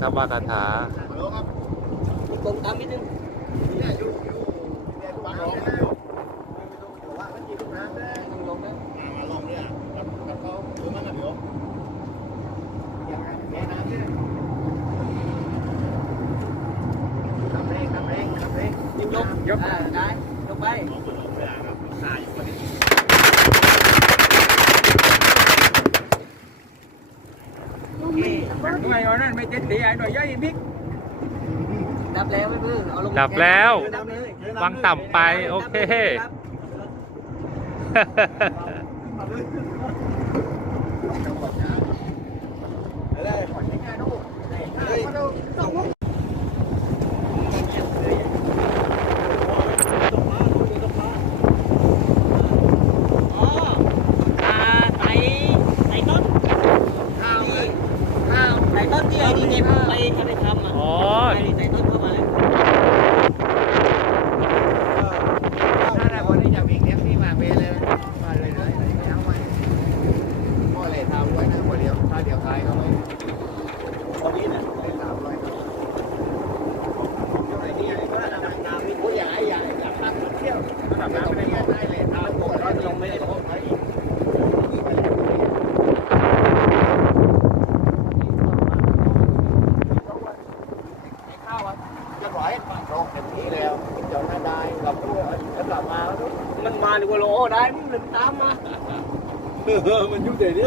ว่าคาถาครับว่าคาถาตรงตามนิดนึงลงนะยิงยกยกได้ยกไป โอเค หน่วยนั้น ไม่ติดดีไอ้หน่วยใหญ่บิ๊กดับแล้วไม่พึ่งเอาลงดับแล้ว ดับเลยวางต่ำไป โอเคดับอ๋ออ่าไต่ไต่ต้นข้าวข้าวไต่ต้นที่ไอ้ดีเจไปจะไปทำอะ อ๋อ ไอ้ไต่ต้นเข้ามาแล้ว ถ้าได้คนที่จะวิ่งเลี้ยงที่มาเวเลยมาเลยเลยไม่เอาไปพ่อเลยทำไว้นะพ่อเดียวถ้าเดียวตายเขาไม่ ตรงนี้นะ เลยทำไว้ครับไอ้นี่ไอ้บ้านน้ำน้ำมีผู้ใหญ่ใหญ่หลับพักเที่ยวหลับน้ำไม่ได้ได้เลยทำโคตรลงไม่ได้พบไอ้จะปล่อยตรงเต็มที่แล้วเดี๋ยวน่าได้เราพูดแล้ว กลับมาแล้วมันมาดี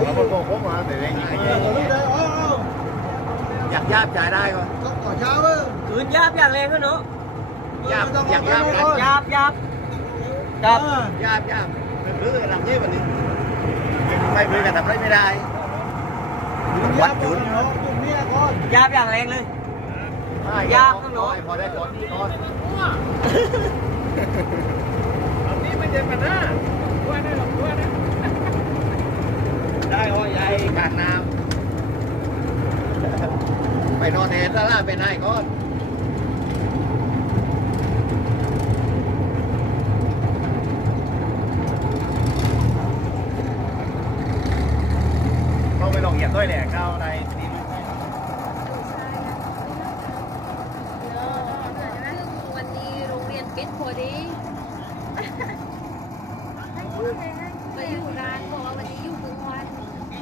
เลยนะยี่ห้ายี่หกยี่แบบประมาแต่ถ้าเป็นลายที่ไปจักไว้อะจังรอยเองอะไรรอยเองนจีนดีกว่าเราบอกผมมาแต่แรงยิงอยากยาบจ่ายได้ก่อนคืนยาบอย่างแรงก็เนาะยาบอยากยาบยาบยาบครับยาบยาบหรือทำยี่วันนี้ไม่เพื่อกันทำไรไม่ได้วัดจุดยาบอย่างแรงเลยยาบข้างนอกพอได้จอดนี่ก่อนอันนี้ไม่ใช่ปัญหาว่าได้หรอกว่าได้ ได้โอ้ยายกลางน้ำไปนอนเห็นแล้วล่ะเป็นไงก่อนต้องไปลองเหยียบด้วยแหละเข้าในนี้วันนี้โรงเรียนปิดพอดี